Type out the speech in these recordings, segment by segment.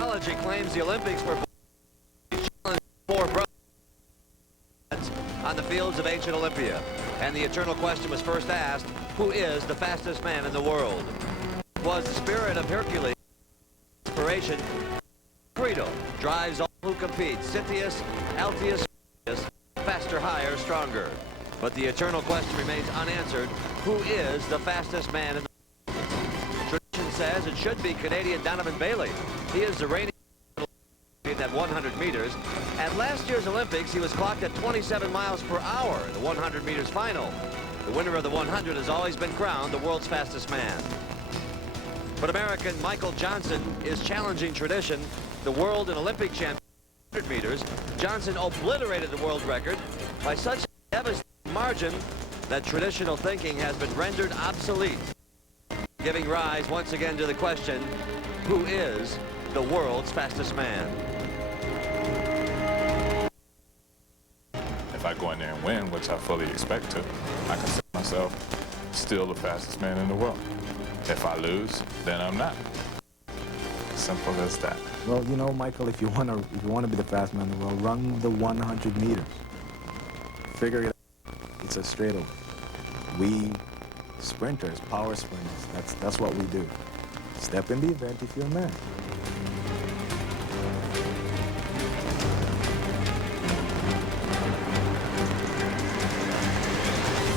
Archaeology claims the Olympics were four brothers on the fields of ancient Olympia. And the eternal question was first asked, who is the fastest man in the world? It was the spirit of Hercules, inspiration, credo, drives all who compete, Sitius, Altius, faster, higher, stronger. But the eternal question remains unanswered, who is the fastest man in the world? Tradition says it should be Canadian Donovan Bailey. He is the reigning at 100 meters. At last year's Olympics, he was clocked at 27 miles per hour in the 100 meters final. The winner of the 100 has always been crowned the world's fastest man. But American Michael Johnson is challenging tradition. The world and Olympic champion 100 meters. Johnson obliterated the world record by such a devastating margin that traditional thinking has been rendered obsolete, giving rise once again to the question, who is the world's fastest man? If I go in there and win, which I fully expect to, I consider myself still the fastest man in the world. If I lose, then I'm not. Simple as that. Well, you know, Michael, if you want to be the fastest man in the world, run the 100 meters. Figure it out. It's a straight over. We sprinters, power sprinters, that's what we do. Step in the event if you're a man.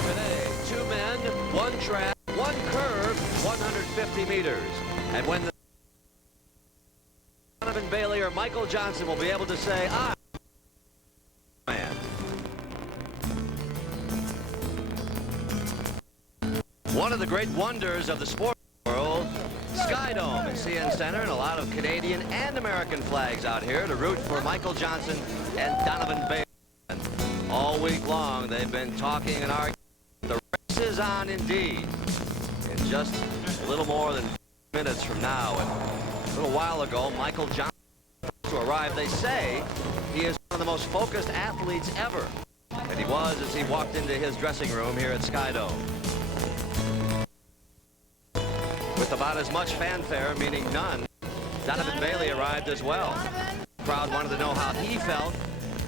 Today, 2 men, 1 track, 1 curve, 150 meters. And when the Donovan Bailey or Michael Johnson will be able to say, I'm man. One of the great wonders of the sport world, Sky Dome at CN Center, and a lot of Canadian and American flags out here to root for Michael Johnson and Donovan Bailey. And all week long, they've been talking and arguing. The race is on indeed. In just a little more than minutes from now. And a little while ago, Michael Johnson to arrive. They say he is one of the most focused athletes ever. And he was as he walked into his dressing room here at Sky Dome. With about as much fanfare, meaning none, Donovan Bailey arrived as well. The crowd wanted to know how he felt,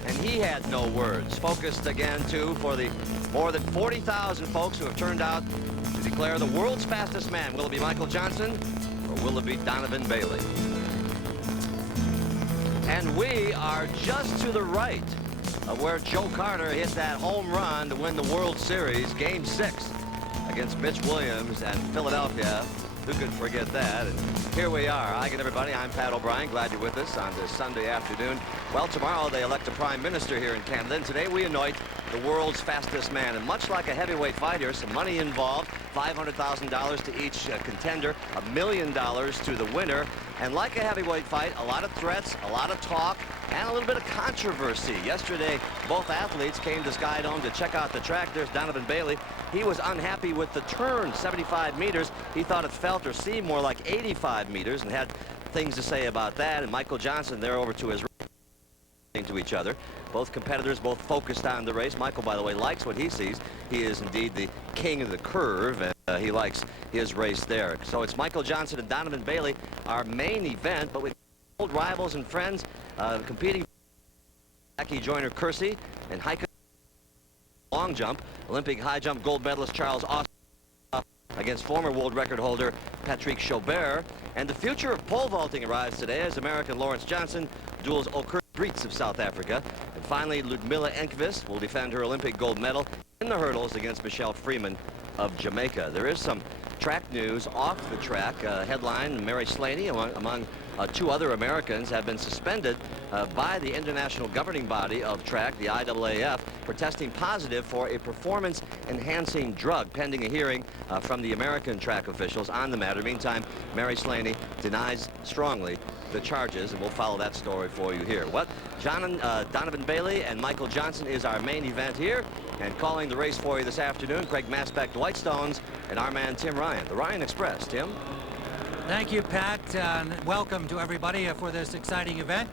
and he had no words. Focused again, too, for the more than 40,000 folks who have turned out to declare the world's fastest man. Will it be Michael Johnson, or will it be Donovan Bailey? And we are just to the right of where Joe Carter hit that home run to win the World Series, Game 6 against Mitch Williams and Philadelphia. Who could forget that? And here we are. Hi again, everybody. I'm Pat O'Brien. Glad you're with us on this Sunday afternoon. Well, tomorrow they elect a prime minister here in Canada, and today we anoint the world's fastest man. And much like a heavyweight fight here, some money involved, $500,000 to each contender, $1 million to the winner. And like a heavyweight fight, a lot of threats, a lot of talk, and a little bit of controversy. Yesterday, both athletes came to Sky Dome to check out the track. There's Donovan Bailey. He was unhappy with the turn, 75 meters. He thought it felt or seemed more like 85 meters and had things to say about that. And Michael Johnson, they're over to his right to each other. Both competitors, both focused on the race. Michael, by the way, likes what he sees. He is indeed the king of the curve, and he likes his race there. So it's Michael Johnson and Donovan Bailey, our main event, but with old rivals and friends competing. Jackie Joyner-Kersee and hiking long jump, Olympic high jump gold medalist Charles Austin against former world record holder Patrick Chaubert. And the future of pole vaulting arrives today as American Lawrence Johnson duels Okur Dries of South Africa. And finally, Ludmila Enqvist will defend her Olympic gold medal in the hurdles against Michelle Freeman of Jamaica. There is some track news off the track. Headline, Mary Slaney, among 2 other Americans, have been suspended by the international governing body of track, the IAAF, for testing positive for a performance-enhancing drug, pending a hearing from the American track officials on the matter. Meantime, Mary Slaney denies strongly the charges, and we'll follow that story for you here. Donovan Bailey and Michael Johnson is our main event here, and calling the race for you this afternoon, Craig Masbeck, the Whitestones, and our man Tim Ryan, the Ryan Express. Tim? Thank you, Pat, and welcome to everybody for this exciting event.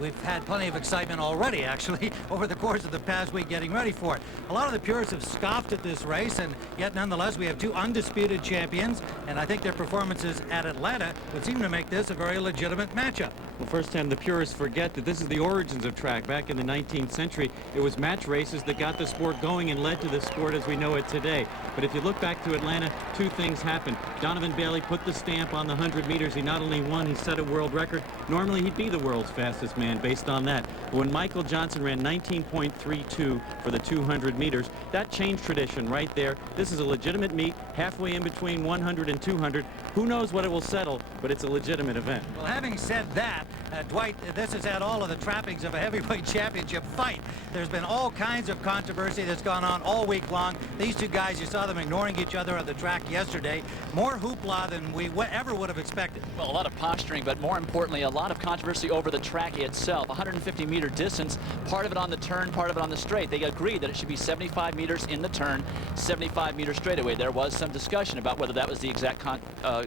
we've had plenty of excitement already, actually, over the course of the past week getting ready for it. A lot of the purists have scoffed at this race, and yet nonetheless we have two undisputed champions, and I think their performances at Atlanta would seem to make this a very legitimate matchup. Well, first time the purists forget that this is the origins of track. Back in the 19th century, it was match races that got the sport going and led to the sport as we know it today. But if you look back to Atlanta, two things happened. Donovan Bailey put the stamp on the 100 meters. He not only won, he set a world record. Normally, he'd be the world's fastest man based on that. But when Michael Johnson ran 19.32 for the 200 meters, that changed tradition right there. This is a legitimate meet, halfway in between 100 and 200. Who knows what it will settle, but it's a legitimate event. Well, having said that, Dwight, this has had all of the trappings of a heavyweight championship fight. There's been all kinds of controversy that's gone on all week long. These two guys, you saw them ignoring each other on the track yesterday. More hoopla than we ever would have expected. Well, a lot of posturing, but more importantly, a lot of controversy over the track itself. 150-meter distance, part of it on the turn, part of it on the straight. They agreed that it should be 75 meters in the turn, 75 meters straightaway. There was some discussion about whether that was the exact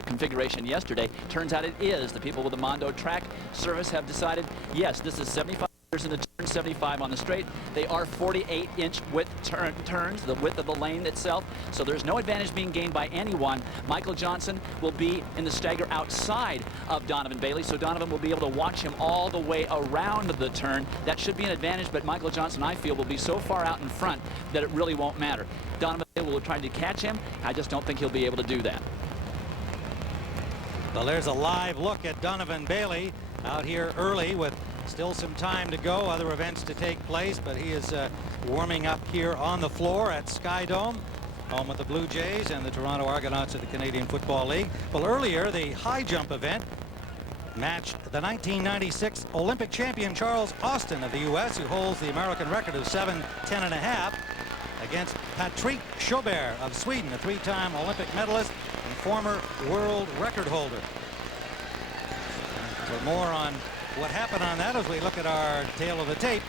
configuration yesterday. Turns out it is. The people with the Mondo Track Service have decided, yes, this is 75 meters in the turn, 75 on the straight. They are 48-inch width turns, the width of the lane itself, so there's no advantage being gained by anyone. Michael Johnson will be in the stagger outside of Donovan Bailey, so Donovan will be able to watch him all the way around the turn. That should be an advantage, but Michael Johnson, I feel, will be so far out in front that it really won't matter. Donovan Bailey will try to catch him. I just don't think he'll be able to do that. Well, there's a live look at Donovan Bailey out here early with still some time to go, other events to take place, but he is warming up here on the floor at Sky Dome, home of the Blue Jays and the Toronto Argonauts of the Canadian Football League. Well, earlier, the high jump event matched the 1996 Olympic champion Charles Austin of the U.S., who holds the American record of 7:10.5, against Patrick Sjöberg of Sweden, a three-time Olympic medalist and former world record holder. For more on what happened on that as we look at our tail of the tape.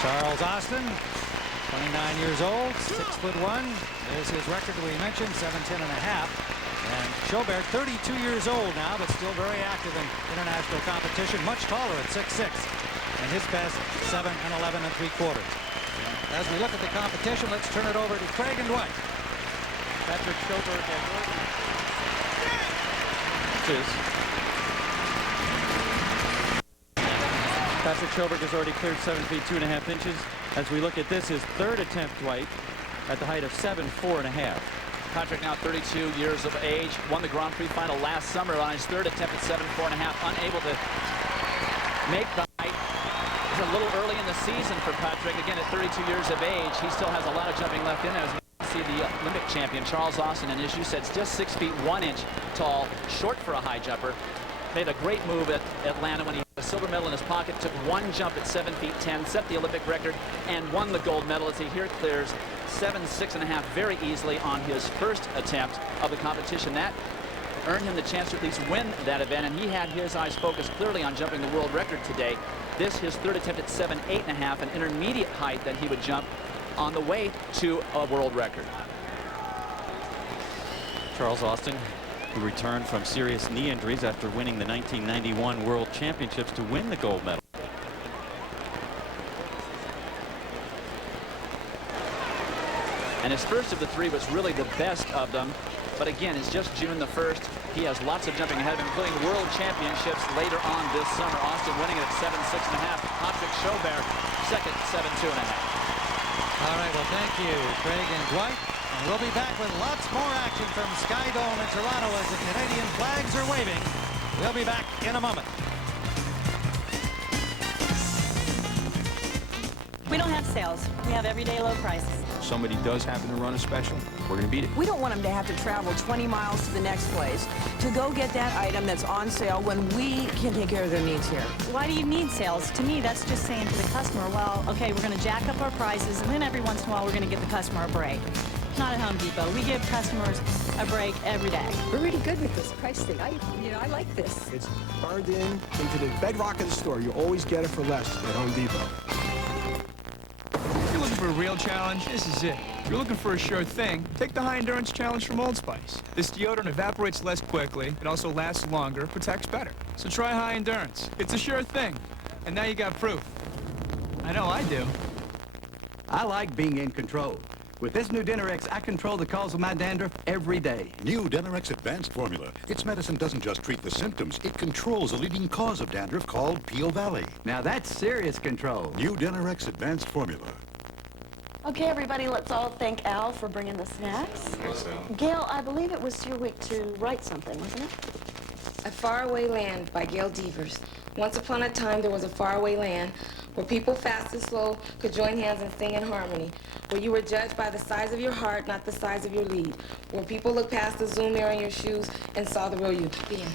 Charles Austin, 29 years old, 6'1". There's his record we mentioned, 7:10.5. And Sjöberg, 32 years old now, but still very active in international competition, much taller at 6'6". And his best, 7:11.75. As we look at the competition, let's turn it over to Craig and Dwight. Patrick Sjöberg has already cleared 7 feet 2.5 inches. As we look at this, his third attempt, Dwight, at the height of 7'4.5. Patrick, now 32 years of age, won the Grand Prix final last summer on his third attempt at 7'4.5, unable to make the height. It's a little early in the season for Patrick. Again, at 32 years of age, he still has a lot of jumping left in him. As we see the Olympic champion, Charles Austin, and as you said, it's just 6 feet 1 inch tall, short for a high jumper. Made a great move at Atlanta when he had a silver medal in his pocket, took one jump at 7 feet 10, set the Olympic record, and won the gold medal as he here clears 7'6.5" very easily on his first attempt of the competition. That earned him the chance to at least win that event, and he had his eyes focused clearly on jumping the world record today. This, his third attempt at 7'8.5", an intermediate height that he would jump on the way to a world record. Charles Austin, who returned from serious knee injuries after winning the 1991 World Championships to win the gold medal. And his first of the three was really the best of them. But again, it's just June the 1st. He has lots of jumping ahead of him, including World Championships later on this summer. Austin winning it at 7'6.5". Patrick Sjöberg, second, 7'2.5". All right, well, thank you, Craig and Dwight. And we'll be back with lots more action from Sky Dome in Toronto as the Canadian flags are waving. We'll be back in a moment. We don't have sales. We have everyday low prices. If somebody does happen to run a special, we're going to beat it. We don't want them to have to travel 20 miles to the next place to go get that item that's on sale when we can take care of their needs here. Why do you need sales? To me, that's just saying to the customer, well, okay, we're going to jack up our prices, and then every once in a while we're going to give the customer a break. Not at Home Depot. We give customers a break every day. We're really good with this price thing. I like this. It's burned into the bedrock of the store. You always get it for less at Home Depot. If you're looking for for a real challenge, this is it. If you're looking for a sure thing, take the High Endurance Challenge from Old Spice. This deodorant evaporates less quickly, it also lasts longer, protects better. So try High Endurance. It's a sure thing. And now you got proof. I know I do. I like being in control. With this new Dinerex, I control the cause of my dandruff every day. New Dinerex Advanced Formula. Its medicine doesn't just treat the symptoms, it controls a leading cause of dandruff called Peel Valley. Now that's serious control. New Dinerex Advanced Formula. Okay, everybody, let's all thank Al for bringing the snacks. Gail, I believe it was your week to write something, wasn't it? A Faraway Land by Gail Devers. Once upon a time, there was a faraway land where people fast and slow could join hands and sing in harmony, where you were judged by the size of your heart, not the size of your lead, where people looked past the zoom mirror in your shoes and saw the real you. The end.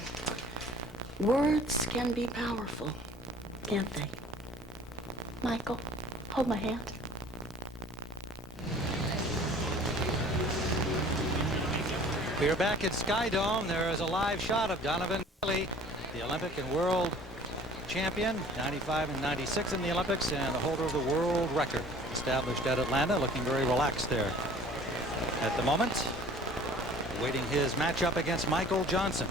Words can be powerful, can't they? Michael, hold my hand. We are back at Sky Dome. There is a live shot of Donovan Bailey, the Olympic and world champion, 95 and 96 in the Olympics, and the holder of the world record established at Atlanta, looking very relaxed there at the moment, awaiting his matchup against Michael Johnson.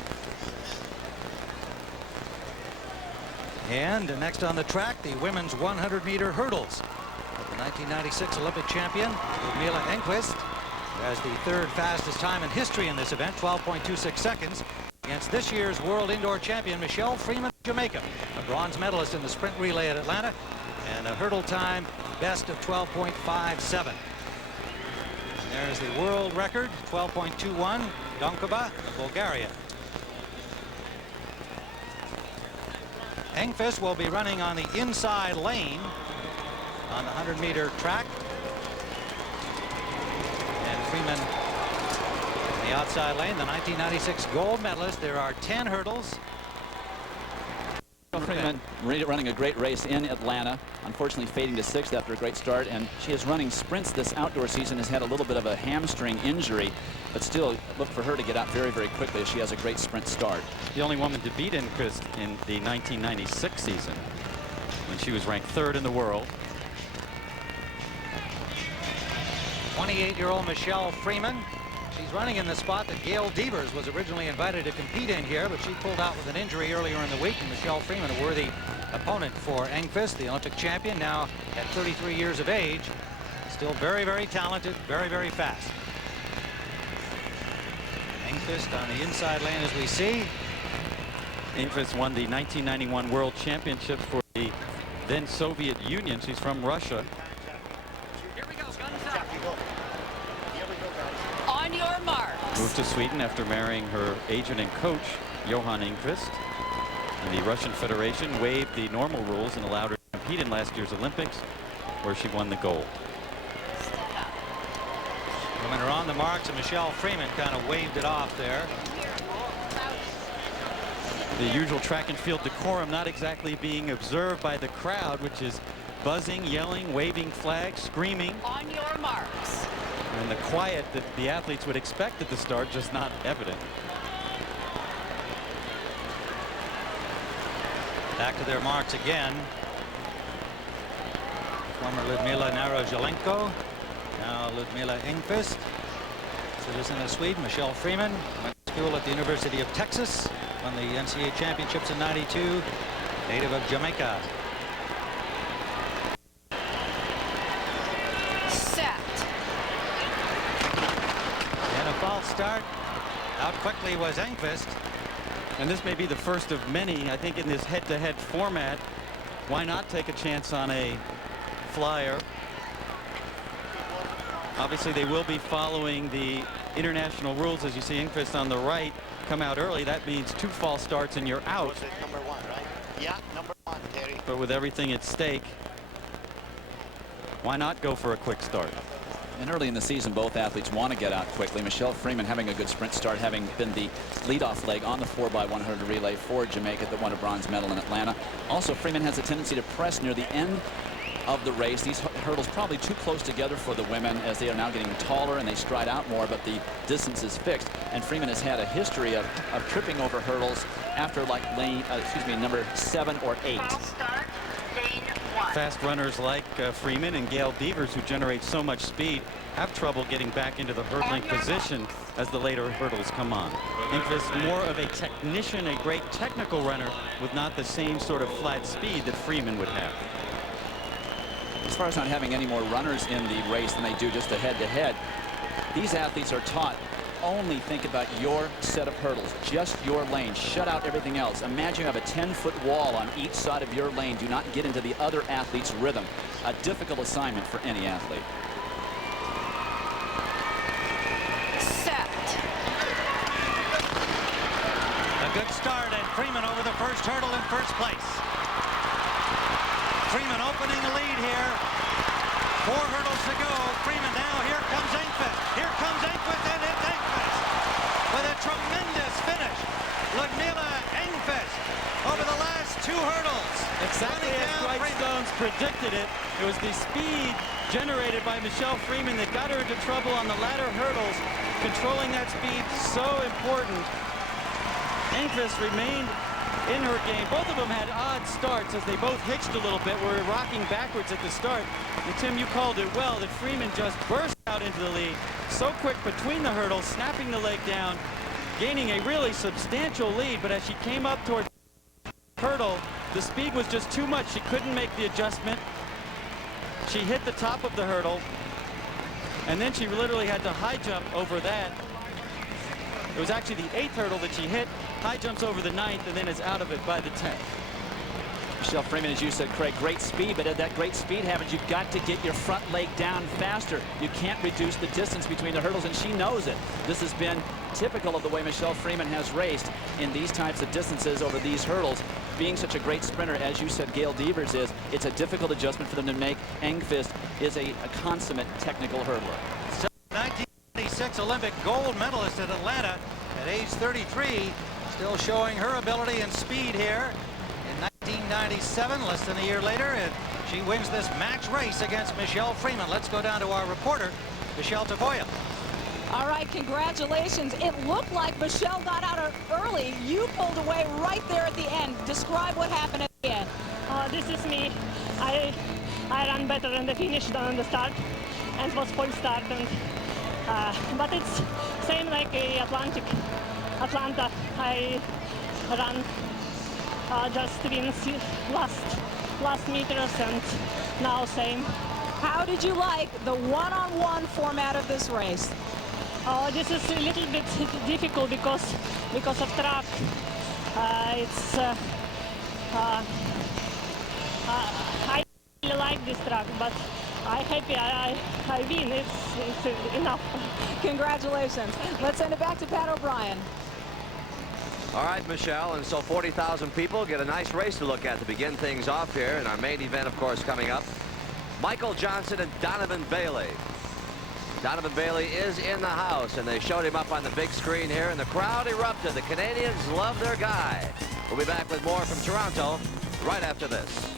And next on the track, the women's 100-meter hurdles. The 1996 Olympic champion, Ludmila Enquist, has the third fastest time in history in this event, 12.26 seconds, against this year's world indoor champion, Michelle Freeman of Jamaica, a bronze medalist in the sprint relay at Atlanta, and a hurdle time best of 12.57. And there's the world record, 12.21, Donkova of Bulgaria. Engqvist will be running on the inside lane on the 100-meter track. And Freeman on the outside lane, the 1996 gold medalist. There are 10 hurdles. Freeman running a great race in Atlanta, unfortunately fading to 6th after a great start, and she is running sprints this outdoor season, has had a little bit of a hamstring injury, but still look for her to get out very, very quickly as she has a great sprint start. The only woman to beat Enqvist in the 1996 season when she was ranked 3rd in the world. 28-year-old Michelle Freeman. She's running in the spot that Gail Devers was originally invited to compete in here, but she pulled out with an injury earlier in the week, and Michelle Freeman, a worthy opponent for Enqvist, the Olympic champion, now at 33 years of age, still very, very talented, very, very fast. Enqvist on the inside lane as we see. Enqvist won the 1991 World Championship for the then Soviet Union. She's from Russia. On your marks. Moved to Sweden after marrying her agent and coach, Johan Enqvist. And the Russian Federation waived the normal rules and allowed her to compete in last year's Olympics, where she won the gold. Women are on the marks, and Michelle Freeman kind of waved it off there. The usual track and field decorum not exactly being observed by the crowd, which is buzzing, yelling, waving flags, screaming. On your marks. And the quiet that the athletes would expect at the start just not evident. Back to their marks again. Former Ludmila Narojelenko, now Ludmila Enqvist. Citizen of Sweden, Michelle Freeman, went to school at the University of Texas, won the NCAA championships in '92, native of Jamaica. False start. Out quickly was Enqvist. And this may be the first of many, I think, in this head-to-head format. Why not take a chance on a flyer? Obviously, they will be following the international rules. As you see Enqvist on the right come out early, that means 2 false starts and you're out. Number 1, right? Yeah, number 1, Terry. But with everything at stake, why not go for a quick start? And early in the season, both athletes want to get out quickly. Michelle Freeman having a good sprint start, having been the leadoff leg on the 4x100 relay for Jamaica that won a bronze medal in Atlanta. Also, Freeman has a tendency to press near the end of the race. These hurdles probably too close together for the women as they are now getting taller and they stride out more, but the distance is fixed. And Freeman has had a history of tripping over hurdles after like number 7 or 8. False start, lane 1. Fast runners like Freeman and Gail Devers, who generate so much speed, have trouble getting back into the hurdling position as the later hurdles come on. Engqvist, more of a technician, a great technical runner with not the same sort of flat speed that Freeman would have. As far as not having any more runners in the race than they do just a head-to-head, these athletes are taught only think about your set of hurdles, just your lane. Shut out everything else. Imagine you have a 10-foot wall on each side of your lane. Do not get into the other athlete's rhythm. A difficult assignment for any athlete. Set. A good start, and Freeman over the first hurdle in first place. Freeman opening a lead here. 4 hurdles to go. Freeman now. Here comes Engqvist. Here comes Engqvist, and it's Engqvist with a tremendous finish. Ludmila Engqvist over the last 2 hurdles. Exactly as Dwight Stones predicted it. It was the speed generated by Michelle Freeman that got her into trouble on the latter hurdles. Controlling that speed, so important. Engqvist remained in her game. Both of them had odd starts as they both hitched a little bit, were rocking backwards at the start. And Tim, you called it well that Freeman just burst out into the lead so quick between the hurdles, snapping the leg down, gaining a really substantial lead. But as she came up toward the hurdle, the speed was just too much. She couldn't make the adjustment. She hit the top of the hurdle, and then she literally had to high jump over that. It was actually the 8th hurdle that she hit, high jumps over the 9th, and then is out of it by the 10th. Michelle Freeman, as you said, Craig, great speed, but as that great speed happens, you've got to get your front leg down faster. You can't reduce the distance between the hurdles, and she knows it. This has been typical of the way Michelle Freeman has raced in these types of distances over these hurdles. Being such a great sprinter, as you said, Gail Devers is, it's a difficult adjustment for them to make. Engqvist is a consummate technical hurdler. 1996 Olympic gold medalist at Atlanta at age 33, still showing her ability and speed here. In 1997, less than a year later, and she wins this match race against Michelle Freeman. Let's go down to our reporter, Michelle Tafoya. All right, congratulations. It looked like Michelle got out early. You pulled away right there at the end. Describe what happened at the end. This is me. I ran better in the finish than in the start, and it was full start. And but it's same like Atlanta. I ran just to win last meters, and now same. How did you like the one-on-one format of this race? This is a little bit difficult because of track. I really like this track, but I'm happy I win. It's enough. Congratulations. Let's send it back to Pat O'Brien. All right, Michelle, and so 40,000 people get a nice race to look at to begin things off here. And our main event, of course, coming up, Michael Johnson and Donovan Bailey. Donovan Bailey is in the house, and they showed him up on the big screen here, and the crowd erupted. The Canadians love their guy. We'll be back with more from Toronto right after this.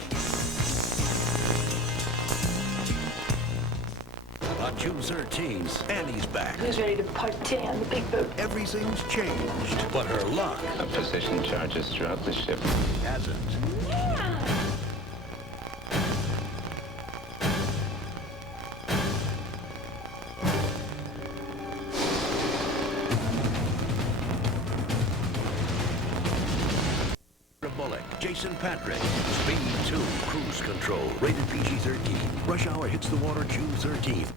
On June 13th, Annie's back. Who's ready to party on the big boat? Everything's changed, but her luck. A position charges throughout the ship. Hasn't. Jason Patrick, Speed 2, Cruise Control, rated PG-13. Rush Hour hits the water June 13th.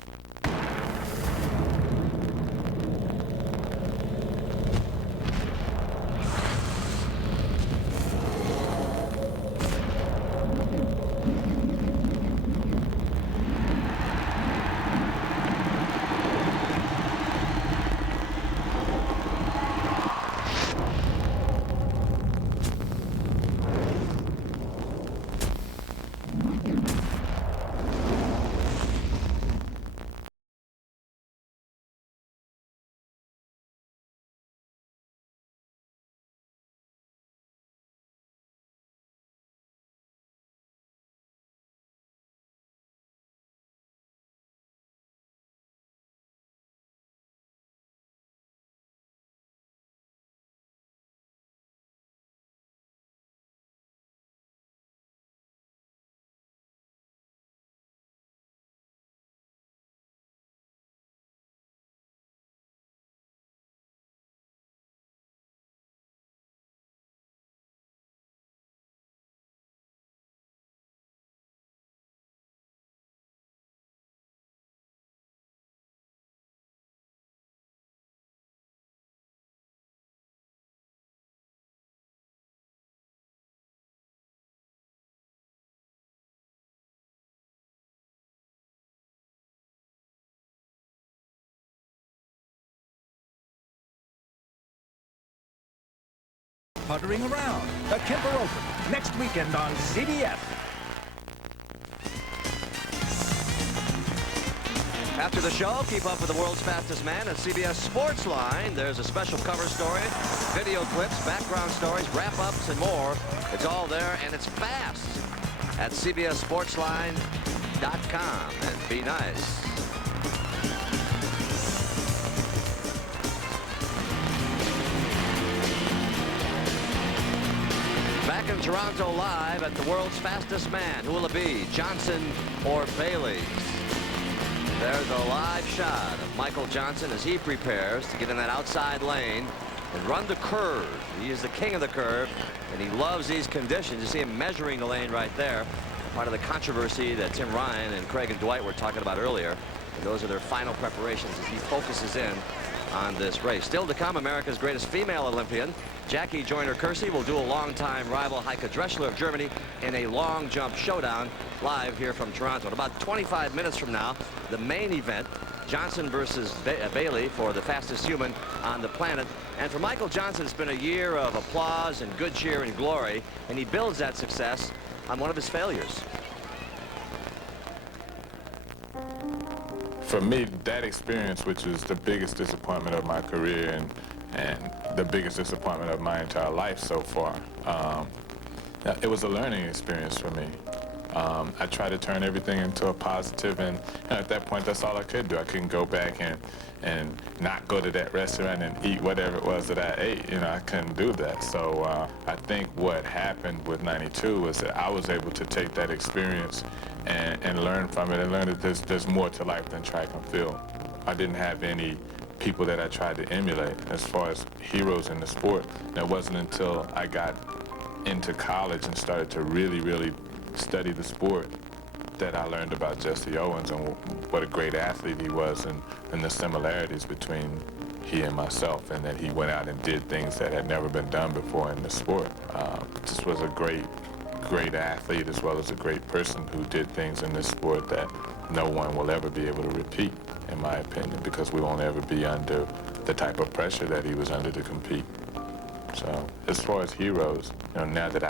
puttering around. The Kemper Open, next weekend on CBS. After the show, keep up with the world's fastest man at CBS Sportsline. There's a special cover story, video clips, background stories, wrap-ups, and more. It's all there, and it's fast at CBSSportsline.com. And be nice. Back in Toronto live at the world's fastest man. Who will it be, Johnson or Bailey? There's a live shot of Michael Johnson as he prepares to get in that outside lane and run the curve. He is the king of the curve, and he loves these conditions. You see him measuring the lane right there. Part of the controversy that Tim Ryan and Craig and Dwight were talking about earlier. And those are their final preparations as he focuses in on this race. Still to come, America's greatest female Olympian, Jackie Joyner-Kersee, will do a longtime rival Heike Dressler of Germany in a long jump showdown live here from Toronto. In about 25 minutes from now, the main event, Johnson versus Bailey for the fastest human on the planet. And for Michael Johnson, it's been a year of applause and good cheer and glory, and he builds that success on one of his failures. For me, that experience, which was the biggest disappointment of my career and the biggest disappointment of my entire life so far, it was a learning experience for me. I tried to turn everything into a positive, and at that point, that's all I could do. I couldn't go back and not go to that restaurant and eat whatever it was that I ate. I couldn't do that. So I think what happened with 92 was that I was able to take that experience and learn from it and learn that there's more to life than track and field. I didn't have any people that I tried to emulate as far as heroes in the sport. And it wasn't until I got into college and started to really study the sport that I learned about Jesse Owens and what a great athlete he was, and the similarities between he and myself, and that he went out and did things that had never been done before in the sport. Just was a great athlete as well as a great person who did things in this sport that no one will ever be able to repeat, in my opinion, because we won't ever be under the type of pressure that he was under to compete. So as far as heroes, now that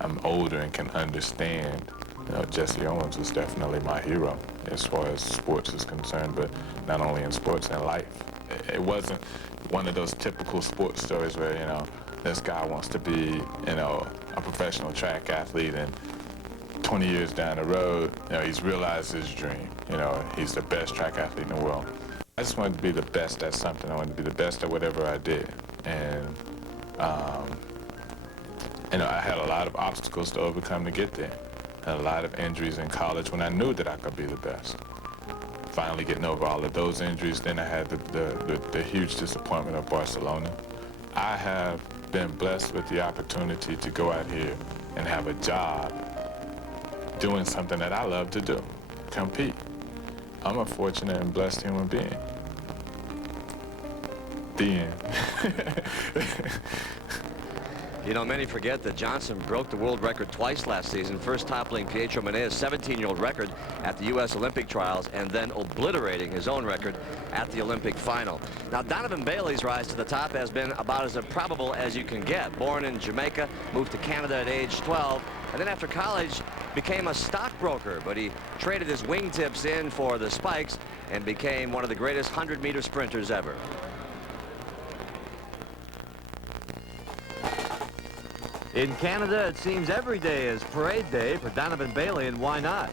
I'm older and can understand, Jesse Owens is definitely my hero as far as sports is concerned, but not only in sports, in life. It wasn't one of those typical sports stories where, this guy wants to be, a professional track athlete, and 20 years down the road, he's realized his dream. He's the best track athlete in the world. I just wanted to be the best at something. I wanted to be the best at whatever I did. And, I had a lot of obstacles to overcome to get there. And a lot of injuries in college when I knew that I could be the best. Finally getting over all of those injuries, then I had the huge disappointment of Barcelona. I have been blessed with the opportunity to go out here and have a job doing something that I love to do, compete. I'm a fortunate and blessed human being. The end. Many forget that Johnson broke the world record twice last season, first toppling Pietro Manea's 17-year-old record at the U.S. Olympic trials and then obliterating his own record at the Olympic final. Now, Donovan Bailey's rise to the top has been about as improbable as you can get. Born in Jamaica, moved to Canada at age 12, and then after college became a stockbroker, but he traded his wingtips in for the spikes and became one of the greatest 100-meter sprinters ever. In Canada, it seems every day is parade day for Donovan Bailey, and why not?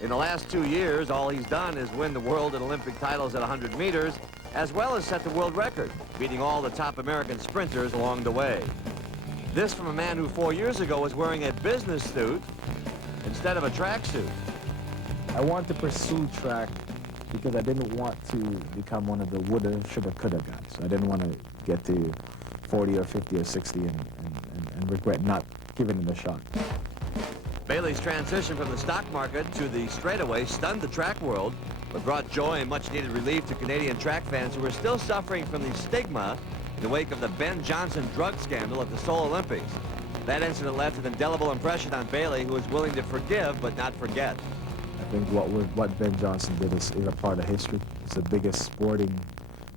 In the last 2 years, all he's done is win the world and Olympic titles at 100 meters, as well as set the world record, beating all the top American sprinters along the way. This from a man who 4 years ago was wearing a business suit instead of a tracksuit. I want to pursue track because I didn't want to become one of the woulda, shoulda, coulda guys. I didn't want to get to 40 or 50 or 60 and regret not giving it a shot. Bailey's transition from the stock market to the straightaway stunned the track world, but brought joy and much-needed relief to Canadian track fans who are still suffering from the stigma in the wake of the Ben Johnson drug scandal at the Seoul Olympics. That incident left an indelible impression on Bailey, who is willing to forgive but not forget. I think what Ben Johnson did is a part of history. It's the biggest sporting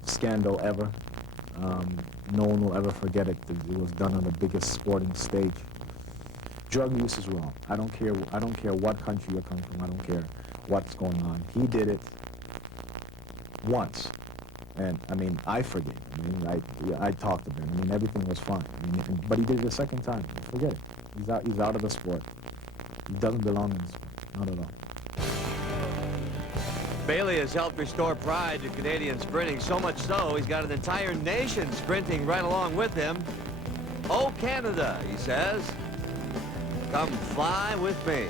scandal ever. No one will ever forget it. It was done on the biggest sporting stage. Drug use is wrong. I don't care what country you come from. I don't care what's going on. He did it once. And, I mean, I forgave him. I talked to him. I mean, everything was fine. I mean, but he did it a second time. Forget it. He's out of the sport. He doesn't belong in the sport. Not at all. Bailey has helped restore pride to Canadian sprinting, so much so he's got an entire nation sprinting right along with him. Oh, Canada, he says. Come fly with me.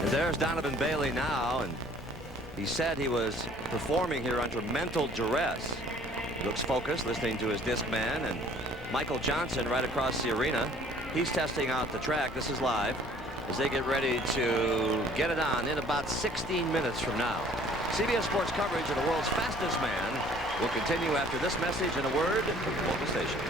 And there's Donovan Bailey now, and he said he was performing here under mental duress. He looks focused, listening to his disc man, and Michael Johnson right across the arena. He's testing out the track. This is live as they get ready to get it on in about 16 minutes from now. CBS Sports coverage of the world's fastest man will continue after this message and a word from the local station.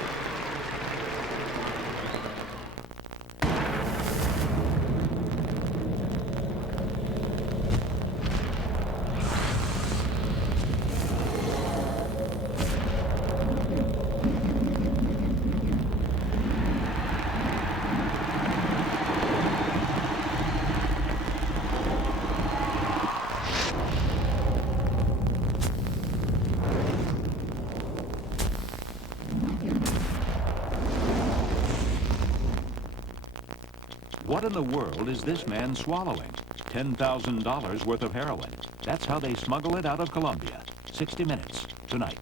What in the world is this man swallowing? $10,000 worth of heroin. That's how they smuggle it out of Colombia. 60 Minutes, tonight.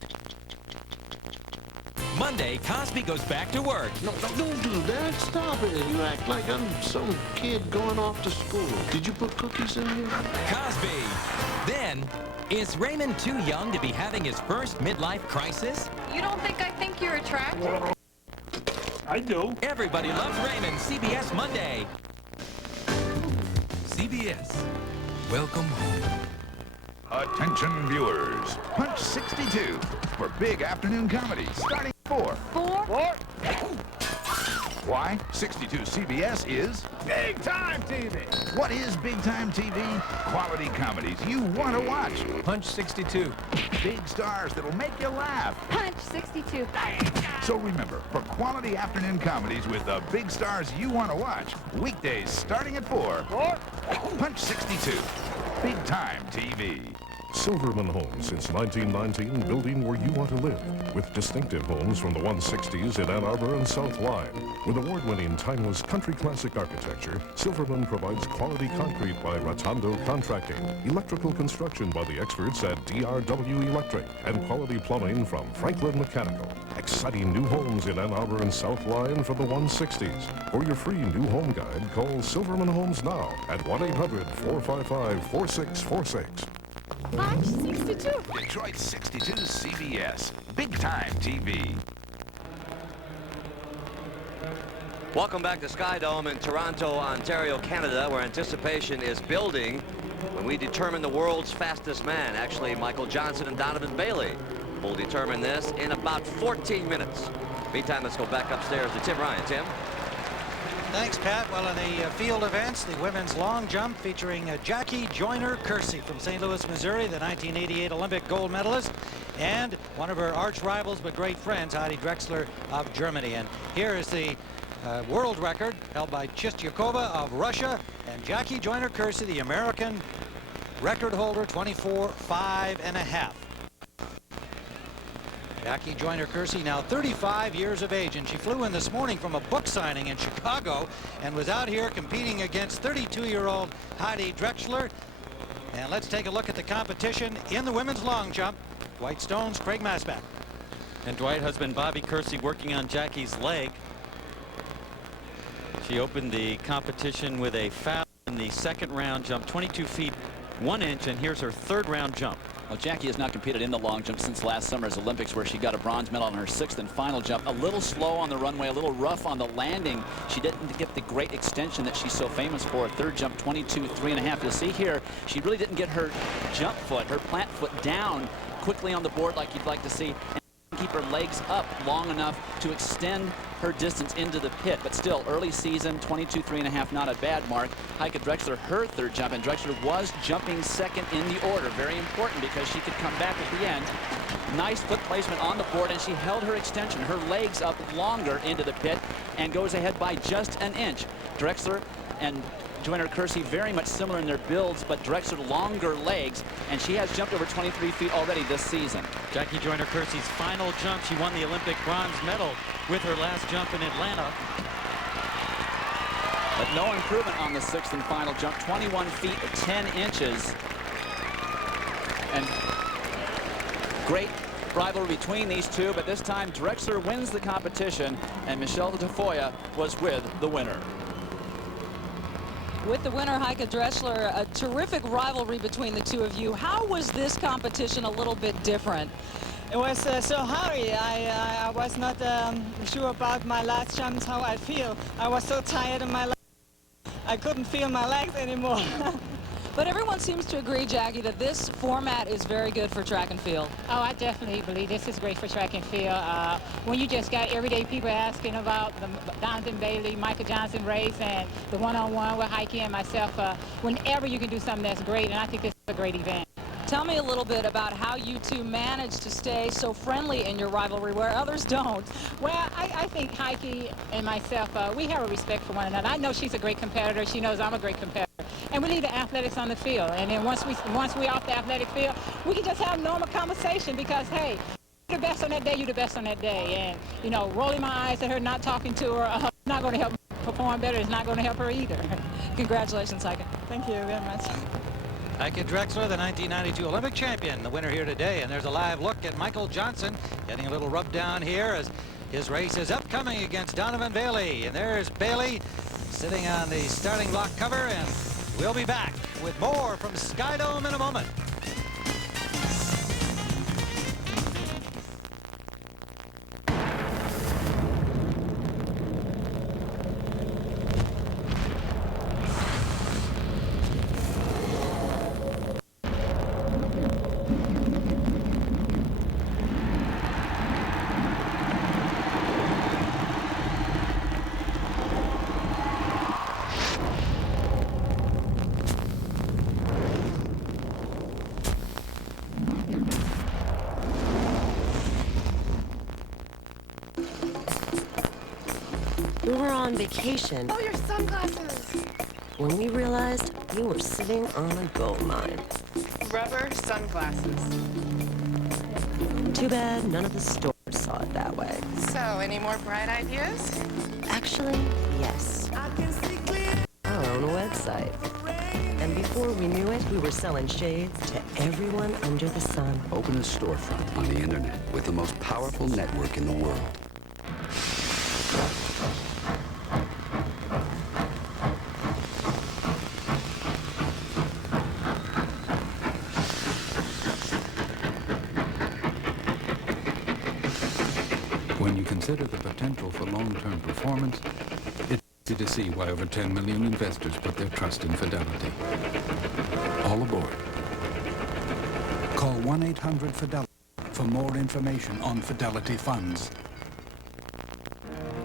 Monday, Cosby goes back to work. No, don't do that. Stop it. You act like I'm some kid going off to school. Did you put cookies in here? Cosby. Then, is Raymond too young to be having his first midlife crisis? You don't think I think you're attractive? I do. Everybody loves Raymond. CBS Monday. CBS. Welcome home. Attention viewers. Punch 62 for big afternoon comedy starting at 4. 4? Why? 62 CBS is Big Time TV. What is Big Time TV? Quality comedies you want to watch. Punch 62. Big stars that'll make you laugh. Punch 62. So remember, for quality afternoon comedies with the big stars you want to watch, weekdays starting at 4. Punch 62. Big Time TV. Silverman Homes since 1919, building where you want to live. With distinctive homes from the 160s in Ann Arbor and South Line. With award-winning timeless country classic architecture, Silverman provides quality concrete by Rotondo Contracting, electrical construction by the experts at DRW Electric, and quality plumbing from Franklin Mechanical. Exciting new homes in Ann Arbor and South Line from the 160s. For your free new home guide, call Silverman Homes now at 1-800-455-4646. Punch 62. Detroit 62 CBS. Big Time TV. Welcome back to Sky Dome in Toronto, Ontario, Canada, where anticipation is building when we determine the world's fastest man. Actually, Michael Johnson and Donovan Bailey will determine this in about 14 minutes. Meantime, let's go back upstairs to Tim Ryan. Tim? Thanks, Pat. Well, in the field events, the women's long jump featuring Jackie Joyner-Kersee from St. Louis, Missouri, the 1988 Olympic gold medalist, and one of her arch rivals but great friends, Heidi Drexler of Germany. And here is the world record held by Chistyakova of Russia, and Jackie Joyner-Kersee, the American record holder, 24.5½. Jackie Joyner-Kersee, now 35 years of age, and she flew in this morning from a book signing in Chicago and was out here competing against 32-year-old Heidi Drexler. And let's take a look at the competition in the women's long jump. Dwight Stone's Craig Masbach. And Dwight husband Bobby Kersee working on Jackie's leg. She opened the competition with a foul in the second round jump, 22 feet 1 inch, and here's her third round jump. Well, Jackie has not competed in the long jump since last summer's Olympics, where she got a bronze medal on her 6th and final jump. A little slow on the runway, a little rough on the landing. She didn't get the great extension that she's so famous for. Third jump, 22.3½. You'll see here, she really didn't get her jump foot, her plant foot down quickly on the board like you'd like to see, and keep her legs up long enough to extend her distance into the pit. But still, early season, 22.3½, not a bad mark. Heike Drexler, her third jump, and Drexler was jumping second in the order. Very important because she could come back at the end Nice foot placement on the board, and she held her extension, her legs up longer into the pit, and goes ahead by just an inch. Drexler and Joyner Kersey very much similar in their builds, but Drexler longer legs, and she has jumped over 23 feet already this season. Jackie Joyner Kersey's final jump. She won the Olympic bronze medal with her last jump in Atlanta. But no improvement on the 6th and final jump, 21 feet 10 inches. And great rivalry between these two, but this time Drexler wins the competition, and Michelle Tafoya was with the winner. With the winner, Heike Drexler, a terrific rivalry between the two of you. How was this competition a little bit different? It was so hard. I was not sure about my last jumps, how I feel. I was so tired in my legs. I couldn't feel my legs anymore. But everyone seems to agree, Jackie, that this format is very good for track and field. Oh, I definitely believe this is great for track and field. When you just got everyday people asking about the Donovan Bailey, Michael Johnson race, and the one-on-one with Heike and myself, whenever you can do something that's great, and I think this is a great event. Tell me a little bit about how you two managed to stay so friendly in your rivalry where others don't. Well, I think Heike and myself, we have a respect for one another. I know she's a great competitor. She knows I'm a great competitor. And we leave the athletics on the field. And then once we're off the athletic field, we can just have normal conversation because, hey, you're the best on that day, you're the best on that day. And, you know, rolling my eyes at her, not talking to her, not going to help perform better. It's not going to help her either. Congratulations, Heike. Thank you very much. Heike Drexler, the 1992 Olympic champion, the winner here today. And there's a live look at Michael Johnson getting a little rub down here as his race is upcoming against Donovan Bailey. And there's Bailey sitting on the starting block cover, and we'll be back with more from Skydome in a moment. We were on vacation. Oh, your sunglasses! When we realized we were sitting on a gold mine. Rubber sunglasses. Too bad none of the stores saw it that way. So, any more bright ideas? Actually, yes. Our own website. And before we knew it, we were selling shades to everyone under the sun. Open a storefront on the internet with the most powerful network in the world. When you consider the potential for long-term performance, it's easy to see why over 10 million investors put their trust in Fidelity. All aboard. Call 1-800-FIDELITY for more information on Fidelity funds.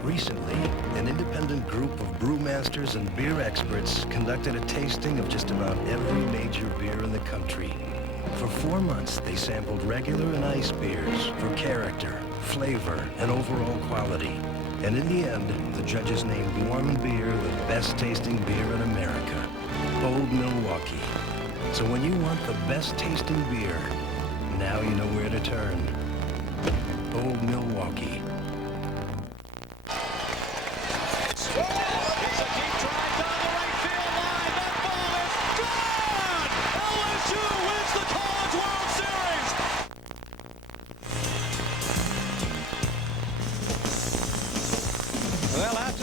Recently, an independent group of brewmasters and beer experts conducted a tasting of just about every major beer in the country. For 4 months, they sampled regular and ice beers for character, flavor, and overall quality. And in the end, the judges named one beer the best tasting beer in America, Old Milwaukee. So when you want the best tasting beer, now you know where to turn. Old Milwaukee.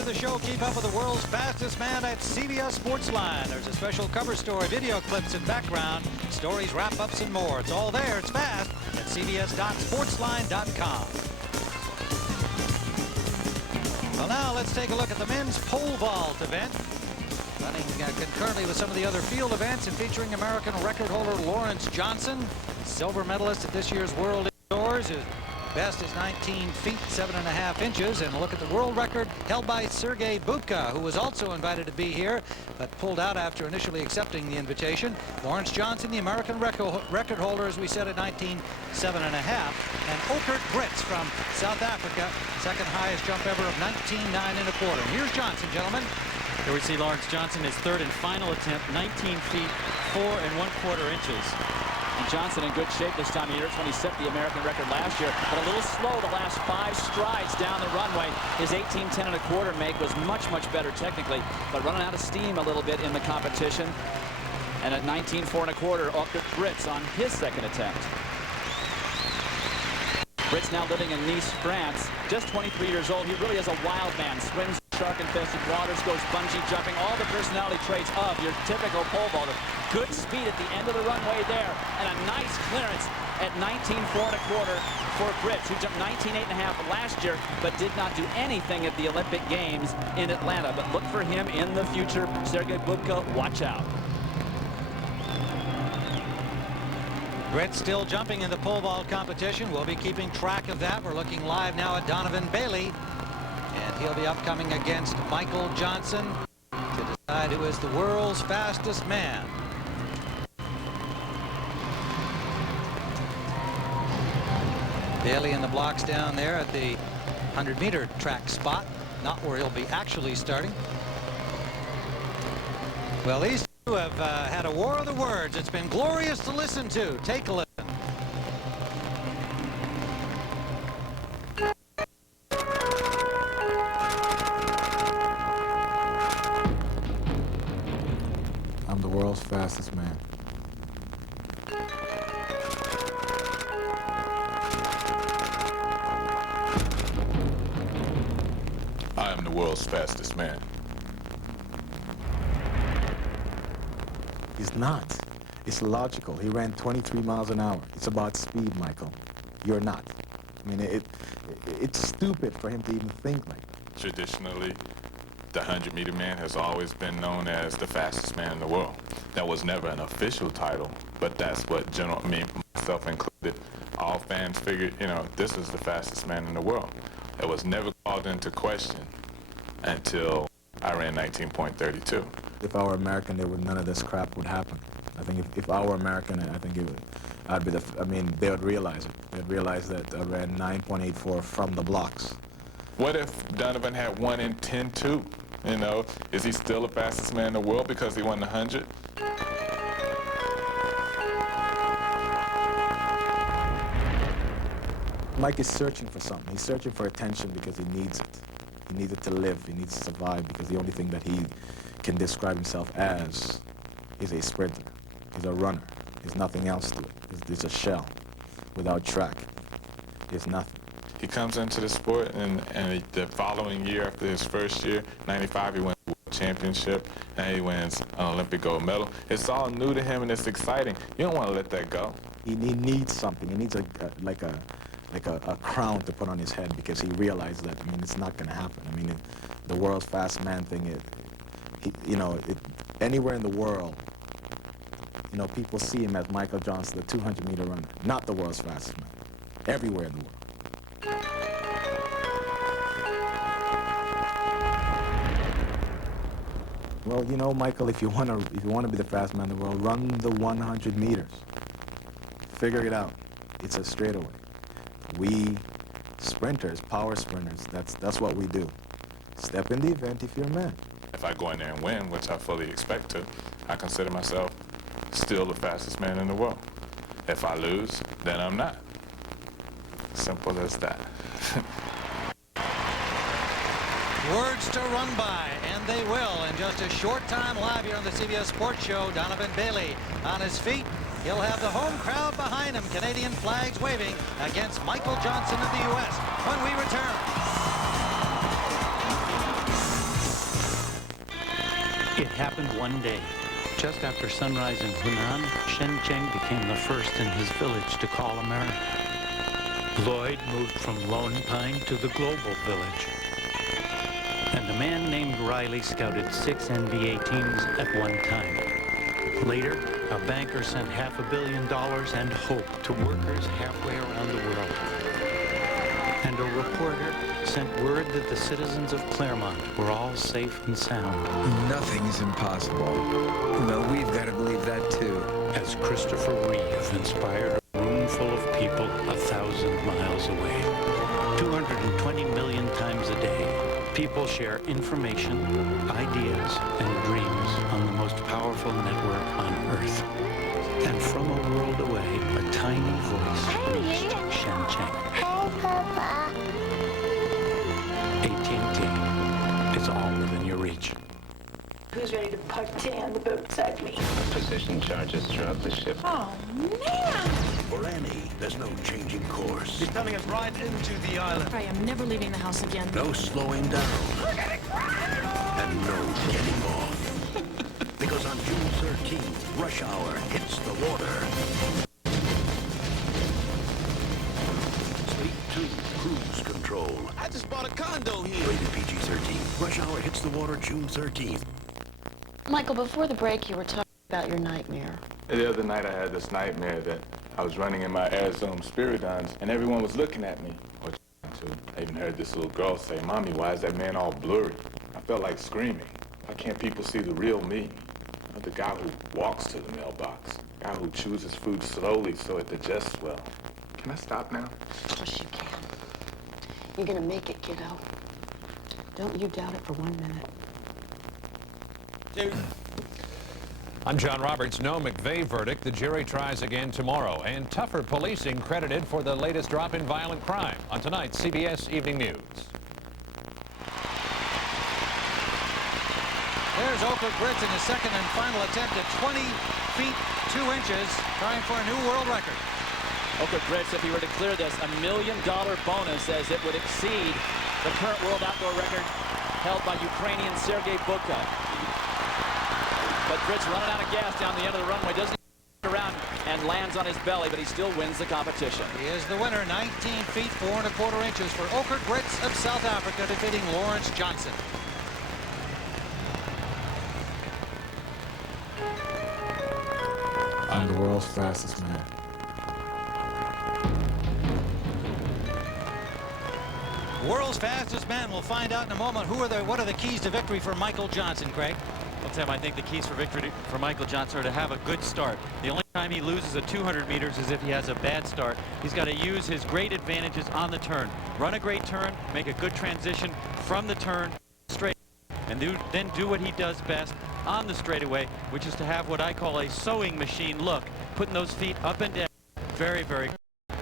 The show, keep up with the world's fastest man at CBS Sportsline. There's a special cover story, video clips and background, stories, wrap-ups, and more. It's all there. It's fast at cbs.sportsline.com. Well, now let's take a look at the men's pole vault event, running concurrently with some of the other field events and featuring American record holder Lawrence Johnson, silver medalist at this year's World Indoors, who Best is 19 feet 7.5 inches. And look at the world record held by Sergei Bubka, who was also invited to be here but pulled out after initially accepting the invitation. Lawrence Johnson, the American record holder, as we said, at 19 7.5. And Okert Brits from South Africa, second highest jump ever of 19 9.25. And here's Johnson, gentlemen. Here we see Lawrence Johnson, his third and final attempt, 19 feet 4.25 inches. And Johnson in good shape this time of year. It's when he set the American record last year, but a little slow the last 5 strides down the runway. His 18.10.25 make was much, much better technically, but running out of steam a little bit in the competition. And at 19.4.25, Okert Brits on his second attempt. Brits now living in Nice, France, just 23 years old. He really is a wild man. Swims shark-infested waters, goes bungee jumping, all the personality traits of your typical pole vaulter. Good speed at the end of the runway there, and a nice clearance at 19.4.25 for Brits, who jumped 19.8.5 last year, but did not do anything at the Olympic Games in Atlanta. But look for him in the future. Sergei Bubka, watch out. Brits still jumping in the pole vault competition. We'll be keeping track of that. We're looking live now at Donovan Bailey, and he'll be upcoming against Michael Johnson to decide who is the world's fastest man. Bailey in the blocks down there at the 100-meter track spot, not where he'll be actually starting. Well, these two have had a war of the words. It's been glorious to listen to. Take a listen. I'm the world's fastest man. I am the world's fastest man. He's not. It's logical. He ran 23 miles an hour. It's about speed, Michael. You're not. I mean, it's stupid for him to even think like that. Traditionally, the 100-meter man has always been known as the fastest man in the world. That was never an official title, but that's what myself included, all fans figured, you know, this is the fastest man in the world. It was never called into question until I ran 19.32. If I were American, none of this crap would happen. I think if I were American, I think they would realize it. They'd realize that I ran 9.84 from the blocks. What if Donovan had 1 in 10.2? You know, is he still the fastest man in the world because he won the 100? Mike is searching for something. He's searching for attention because he needs it. He needs it to live. He needs to survive because the only thing that he can describe himself as is a sprinter. He's a runner. There's nothing else to it. It's a shell without track. There's nothing. He comes into the sport, and the following year, after his first year, 95, he wins the world championship, and he wins an Olympic gold medal. It's all new to him, and it's exciting. You don't want to let that go. He needs something. He needs a crown to put on his head because he realized that, I mean, it's not going to happen. I mean, the world's fast man thing, anywhere in the world, you know, people see him as Michael Johnson, the 200-meter runner, not the world's fastest man. Everywhere in the world. Well, you know, Michael, if you want to be the fastest man in the world, run the 100 meters. Figure it out. It's a straightaway. We sprinters, power sprinters, that's what we do. Step in the event if you're a man. If I go in there and win, which I fully expect to, I consider myself still the fastest man in the world. If I lose, then I'm not. Simple as that. Words to run by, and they will in just a short time. Live here on the CBS Sports Show, Donovan Bailey on his feet. He'll have the home crowd behind him, Canadian flags waving against Michael Johnson of the U.S. when we return. It happened one day. Just after sunrise in Hunan, Shen Cheng became the first in his village to call America. Lloyd moved from Lone Pine to the global village. And a man named Riley scouted 6 NBA teams at one time. Later, a banker sent $500 million and hope to workers halfway around the world. and a reporter sent word that the citizens of Claremont were all safe and sound. Nothing is impossible. Well, we've got to believe that too. As Christopher Reeve inspired a room full of people 1,000 miles away. 220 million times a day, people share information, ideas, and dreams on the most powerful network on Earth. And from a world away, a tiny voice reached Shenzhen. Hi, Papa. AT&T. It's all within your reach. Who's ready to partay on the boat beside me? Position charges throughout the ship. Oh, man! For Annie, there's no changing course. She's coming us right into the island. I am never leaving the house again. No slowing down. We're getting crushed! And no getting off. Because on June 13th, rush hour hits the water. Speak to cruise control. I just bought a condo here. Rated PG-13. Rush hour hits the water June 13th. Michael, before the break, you were talking about your nightmare. The other night I had this nightmare that I was running in my Air Zone Spiridons and everyone was looking at me. Or trying to. I even heard this little girl say, "Mommy, why is that man all blurry?" I felt like screaming. Why can't people see the real me? The guy who walks to the mailbox. The guy who chews his food slowly so it digests well. Can I stop now? Of course you can. You're gonna make it, kiddo. Don't you doubt it for 1 minute. I'm John Roberts. No McVeigh verdict. The jury tries again tomorrow. And tougher policing credited for the latest drop in violent crime on tonight's CBS Evening News. There's Oka Gritz in his second and final attempt at 20 feet 2 inches, trying for a new world record. Oka Gritz, if he were to clear this, $1 million bonus, as it would exceed the current world outdoor record held by Ukrainian Sergei Bubka. But Gritz running out of gas down the end of the runway, doesn't turn around and lands on his belly, but he still wins the competition. He is the winner, 19 feet 4 1/4 inches for Oka Gritz of South Africa, defeating Lawrence Johnson. I'm the world's fastest man. World's fastest man. We'll find out in a moment what are the keys to victory for Michael Johnson, Craig. Well, Tim, I think the keys for victory for Michael Johnson are to have a good start. The only time he loses at 200 meters is if he has a bad start. He's got to use his great advantages on the turn. Run a great turn, make a good transition from the turn straight, and then do what he does best on the straightaway, which is to have what I call a sewing machine look, putting those feet up and down. Very, very good.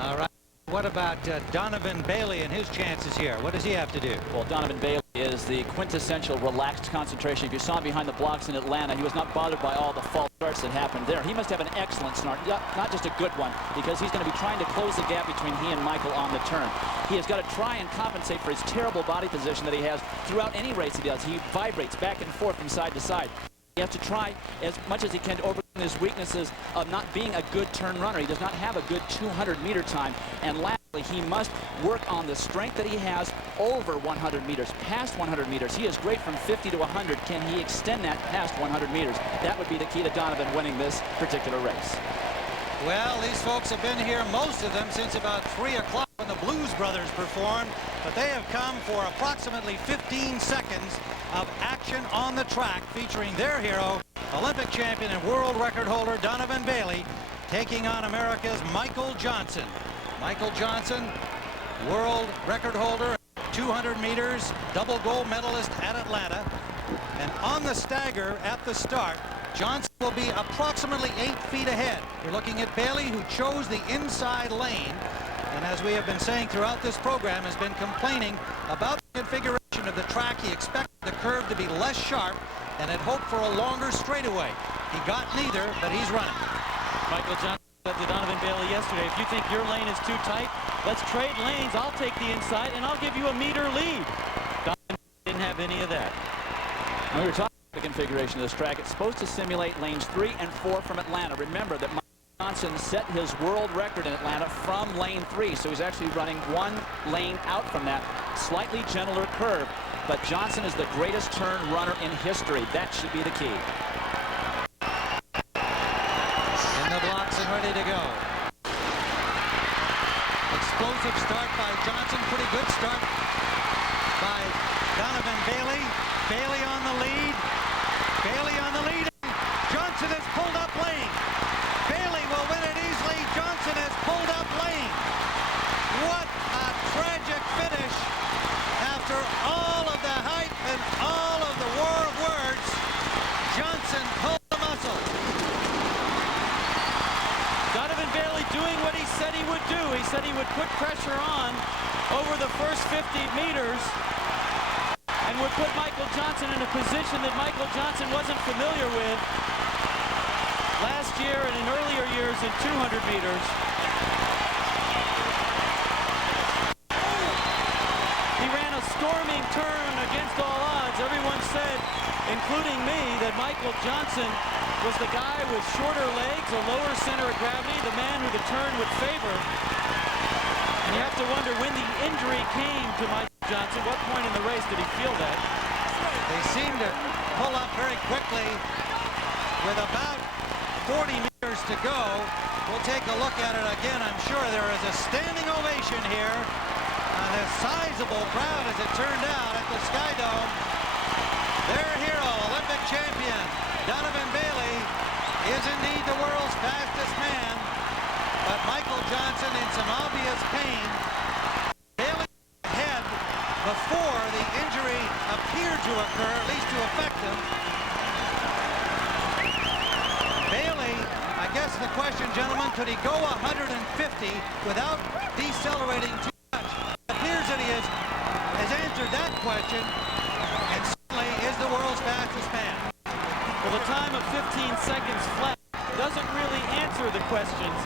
All right. What about Donovan Bailey and his chances here? What does he have to do? Well, Donovan Bailey is the quintessential relaxed concentration. If you saw him behind the blocks in Atlanta, he was not bothered by all the false starts that happened there. He must have an excellent start, not just a good one, because he's going to be trying to close the gap between he and Michael on the turn. He has got to try and compensate for his terrible body position that he has throughout any race he does. He vibrates back and forth from side to side. He has to try as much as he can to overcome his weaknesses of not being a good turn runner. He does not have a good 200-meter time. And lastly, he must work on the strength that he has over 100 meters, past 100 meters. He is great from 50 to 100. Can he extend that past 100 meters? That would be the key to Donovan winning this particular race. Well, these folks have been here, most of them, since about 3 o'clock when the Blues Brothers performed, but they have come for approximately 15 seconds of action on the track, featuring their hero, Olympic champion and world record holder Donovan Bailey, taking on America's Michael Johnson. Michael Johnson, world record holder, 200 meters, double gold medalist at Atlanta. And on the stagger at the start, Johnson will be approximately 8 feet ahead. You're looking at Bailey, who chose the inside lane, and as we have been saying throughout this program, has been complaining about the configuration of the track. He expected the curve to be less sharp and had hoped for a longer straightaway. He got neither, but he's running. Michael Johnson said to Donovan Bailey yesterday, if you think your lane is too tight, let's trade lanes. I'll take the inside, and I'll give you a meter lead. Donovan didn't have any of that. We were talking about the configuration of this track. It's supposed to simulate lanes 3 and 4 from Atlanta. Remember that Michael Johnson set his world record in Atlanta from lane 3, so he's actually running 1 lane out from that slightly gentler curve. But Johnson is the greatest turn runner in history. That should be the key. In the blocks and ready to go. Looks explosive start by Johnson. Pretty good start by Donovan Bailey. Bailey on the lead. Bailey on the lead. Johnson has pulled up lane. Bailey will win it easily. Johnson has pulled up lane. What a tragic finish after all of the hype and all of the war of words. Johnson pulled the muscle. Donovan Bailey doing what he said he would do. He said he would put pressure on over the first 50 meters and would put Michael Johnson in a position that Michael Johnson wasn't familiar with last year and in earlier years in 200 meters. He ran a storming turn against all odds. Everyone said, including me, that Michael Johnson was the guy with shorter legs, a lower center of gravity, the man who the turn would favor. And you have to wonder when the injury came to Michael Johnson. What point in the race did he feel that? They seem to pull up very quickly with about 40 meters to go. We'll take a look at it again. I'm sure there is a standing ovation here. A sizable crowd, as it turned out, at the Sky Dome. Their hero, Olympic champion, Donovan Bailey, is indeed the world's fastest man. But Michael Johnson in some obvious pain. Bailey head before the injury appeared to occur, at least to affect him. Bailey, I guess the question, gentlemen, could he go 150 without decelerating too much? It appears that he has answered that question and certainly is the world's fastest man. Well, the time of 15 seconds flat doesn't really answer the questions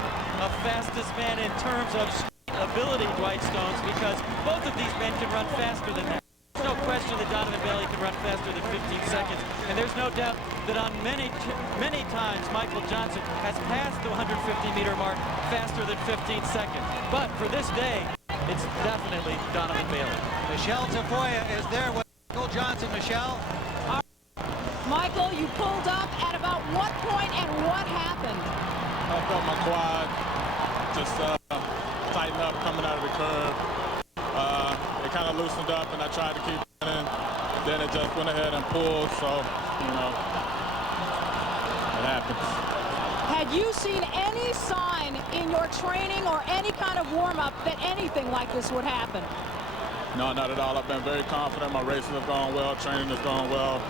of fastest man in terms of ability, Dwight Stones, because both of these men can run faster than that. There's no question that Donovan Bailey can run faster than 15 seconds, and there's no doubt that on many times Michael Johnson has passed the 150-meter mark faster than 15 seconds. But for this day, it's definitely Donovan Bailey. Michelle Tafoya is there with Michael Johnson. Michelle? Michael, you pulled up at about what point and what happened? I felt my quad just tighten up coming out of the curve. It kind of loosened up, and I tried to keep running. Then it just went ahead and pulled, so, you know, it happens. Had you seen any sign in your training or any kind of warm-up that anything like this would happen? No, not at all. I've been very confident. My racing has gone well. Training has gone well.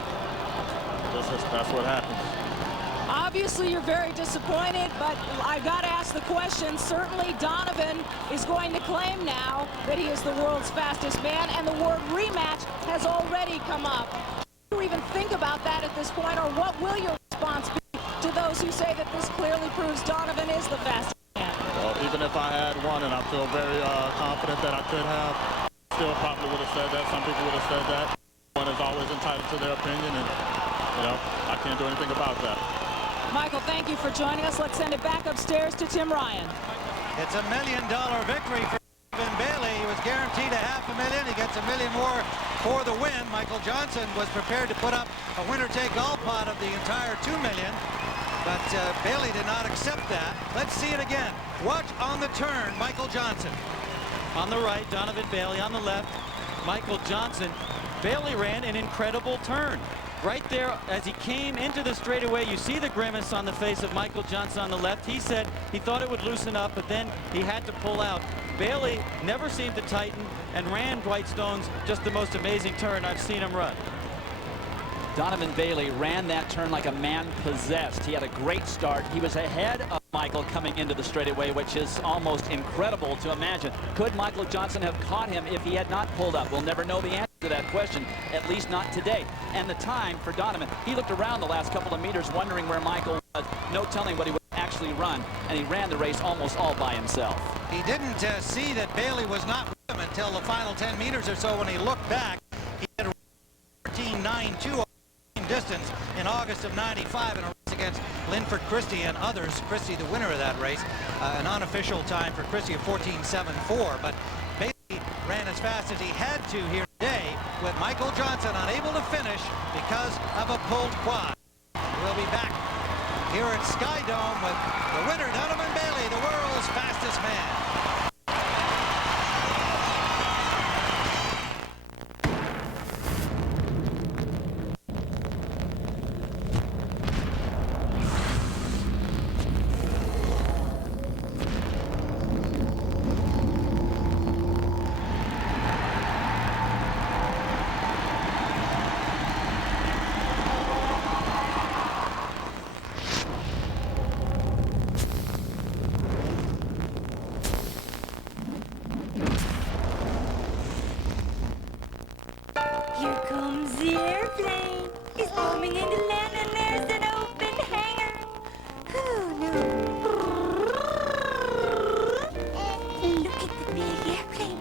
That's what happens. Obviously, you're very disappointed, but I've got to ask the question. Certainly, Donovan is going to claim now that he is the world's fastest man, and the word rematch has already come up. Do you even think about that at this point, or what will your response be to those who say that this clearly proves Donovan is the fastest man? Well, even if I had won, and I feel very confident that I could have, still probably would have said that. Some people would have said that. One is always entitled to their opinion, and, you know, I can't do anything about that. Michael, thank you for joining us. Let's send it back upstairs to Tim Ryan. It's $1 million victory for Donovan Bailey. He was guaranteed $500,000. He gets $1 million more for the win. Michael Johnson was prepared to put up a winner-take-all pot of the entire $2 million, but Bailey did not accept that. Let's see it again. Watch on the turn, Michael Johnson. On the right, Donovan Bailey. On the left, Michael Johnson. Bailey ran an incredible turn. Right there, as he came into the straightaway, you see the grimace on the face of Michael Johnson on the left. He said he thought it would loosen up, but then he had to pull out. Bailey never seemed to tighten and ran Dwight Stones just the most amazing turn I've seen him run. Donovan Bailey ran that turn like a man possessed. He had a great start. He was ahead of Michael coming into the straightaway, which is almost incredible to imagine. Could Michael Johnson have caught him if he had not pulled up? We'll never know the answer to that question, at least not today. And the time for Donovan, he looked around the last couple of meters wondering where Michael was. No telling what he would actually run, and he ran the race almost all by himself. He didn't see that Bailey was not with him until the final 10 meters or so when he looked back. He had a 14.92 distance in August of '95 in a race against Linford Christie and others. Christie, the winner of that race, an unofficial time for Christie of 14.74. But Bailey ran as fast as he had to here today, with Michael Johnson unable to finish because of a pulled quad. We'll be back here at Sky Dome with the winner, Donovan Bailey, the world's fastest man. big airplane.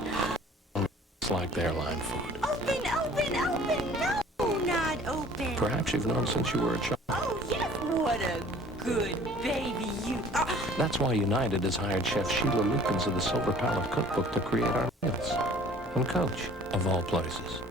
It's like the airline food. Open, open, open. No, not open. Perhaps you've known since you were a child. Oh, yes. What a good baby you are. That's why United has hired Chef Sheila Lukens of the Silver Palette Cookbook to create our meals. And Coach, of all places.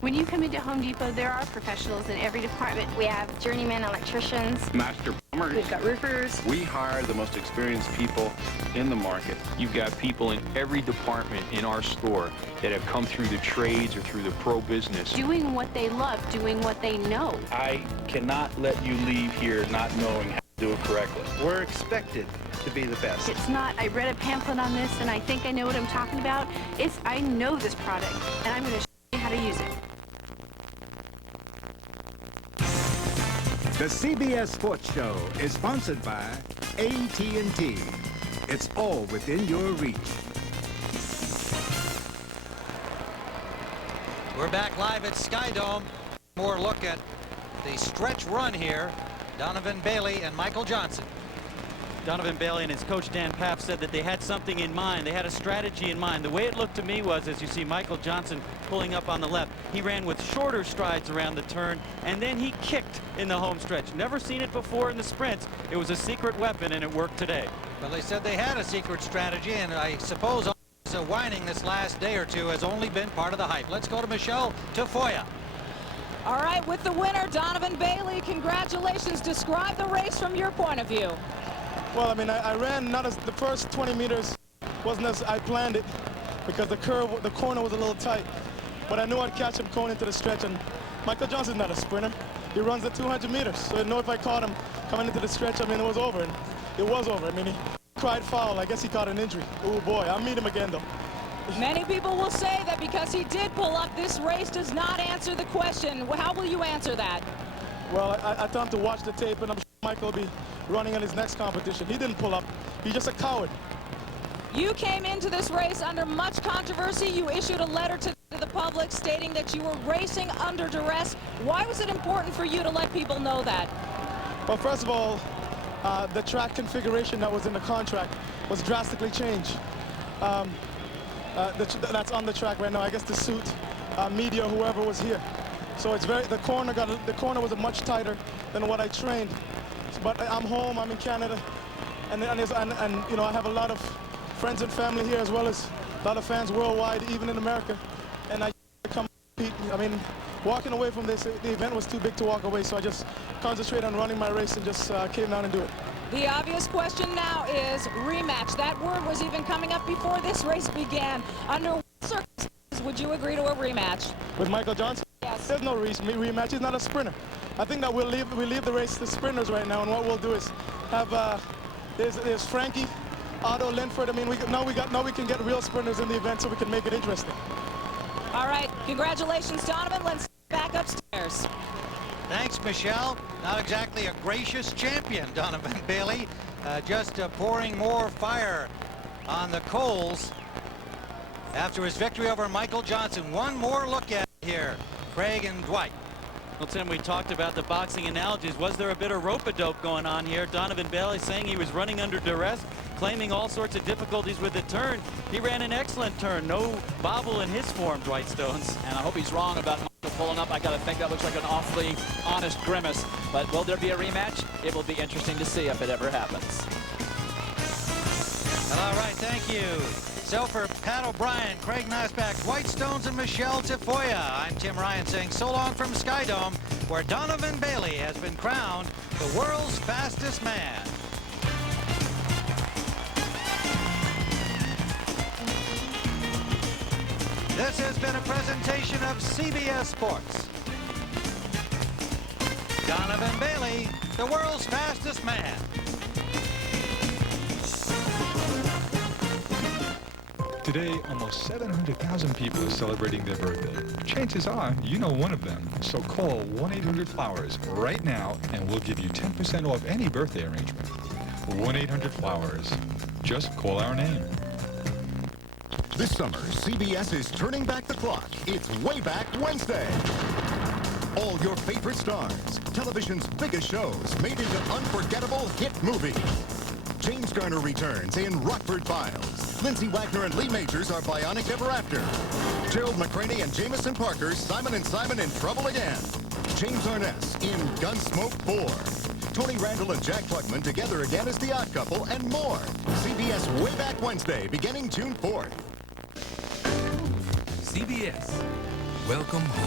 When you come into Home Depot, there are professionals in every department. We have journeyman electricians. Master plumbers. We've got roofers. We hire the most experienced people in the market. You've got people in every department in our store that have come through the trades or through the pro business. Doing what they love, doing what they know. I cannot let you leave here not knowing how to do it correctly. We're expected to be the best. It's not, I read a pamphlet on this and I think I know what I'm talking about. It's, I know this product and I'm going to show you how to use it. The CBS Sports Show is sponsored by AT&T. It's all within your reach. We're back live at Skydome. More look at the stretch run here. Donovan Bailey and Michael Johnson. Donovan Bailey and his coach Dan Papp said that they had something in mind. They had a strategy in mind. The way it looked to me was, as you see Michael Johnson pulling up on the left, he ran with shorter strides around the turn, and then he kicked in the home stretch. Never seen it before in the sprints. It was a secret weapon, and it worked today. Well, they said they had a secret strategy, and I suppose whining this last day or two has only been part of the hype. Let's go to Michelle Tafoya. All right, with the winner, Donovan Bailey, congratulations. Describe the race from your point of view. Well, I mean, I ran not as the first 20 meters wasn't as I planned it because the corner was a little tight. But I knew I'd catch him going into the stretch. And Michael Johnson's not a sprinter. He runs the 200 meters. So I know if I caught him coming into the stretch, I mean, it was over. And it was over. I mean, he cried foul. I guess he caught an injury. Oh, boy. I'll meet him again, though. Many people will say that because he did pull up, this race does not answer the question. How will you answer that? Well, I told him to watch the tape, and I'm sure Michael will be running in his next competition. He didn't pull up. He's just a coward. You came into this race under much controversy. You issued a letter to the public stating that you were racing under duress. Why was it important for you to let people know that? Well, first of all, the track configuration that was in the contract was drastically changed. That's on the track right now. I guess the suit, media, whoever was here. So it's the corner was much tighter than what I trained. But I'm home. I'm in Canada, and you know, I have a lot of friends and family here, as well as a lot of fans worldwide, even in America. And I come compete. I mean, walking away from this, the event was too big to walk away. So I just concentrated on running my race and just came down and do it. The obvious question now is rematch. That word was even coming up before this race began. Under what circumstances would you agree to a rematch? With Michael Johnson? Yes. There's no rematch. He's not a sprinter. I think that we'll leave the race to sprinters right now, and what we'll do is have there's Frankie, Otto, Linford. I mean, now we can get real sprinters in the event, so we can make it interesting. All right, congratulations, Donovan. Let's back upstairs. Thanks, Michelle. Not exactly a gracious champion, Donovan Bailey. Just pouring more fire on the coals after his victory over Michael Johnson. One more look at it here, Craig and Dwight. Well, Tim, we talked about the boxing analogies. Was there a bit of rope-a-dope going on here? Donovan Bailey saying he was running under duress, claiming all sorts of difficulties with the turn. He ran an excellent turn. No bobble in his form, Dwight Stones. And I hope he's wrong about Michael pulling up. I got to think that looks like an awfully honest grimace. But will there be a rematch? It will be interesting to see if it ever happens. All right, thank you. So for Pat O'Brien, Craig Nasback, Dwight Stones, and Michelle Tafoya, I'm Tim Ryan saying so long from Skydome, where Donovan Bailey has been crowned the world's fastest man. This has been a presentation of CBS Sports. Donovan Bailey, the world's fastest man. Today, almost 700,000 people are celebrating their birthday. Chances are you know one of them. So call 1-800-FLOWERS right now and we'll give you 10% off any birthday arrangement. 1-800-FLOWERS. Just call our name. This summer, CBS is turning back the clock. It's Way Back Wednesday. All your favorite stars, television's biggest shows made into unforgettable hit movies. James Garner returns in Rockford Files. Lindsay Wagner and Lee Majors are Bionic Ever After. Gerald McCraney and Jameson Parker, Simon and Simon in Trouble Again. James Arness in Gunsmoke 4. Tony Randall and Jack Klugman together again as The Odd Couple, and more. CBS Way Back Wednesday, beginning June 4th. CBS. Welcome home.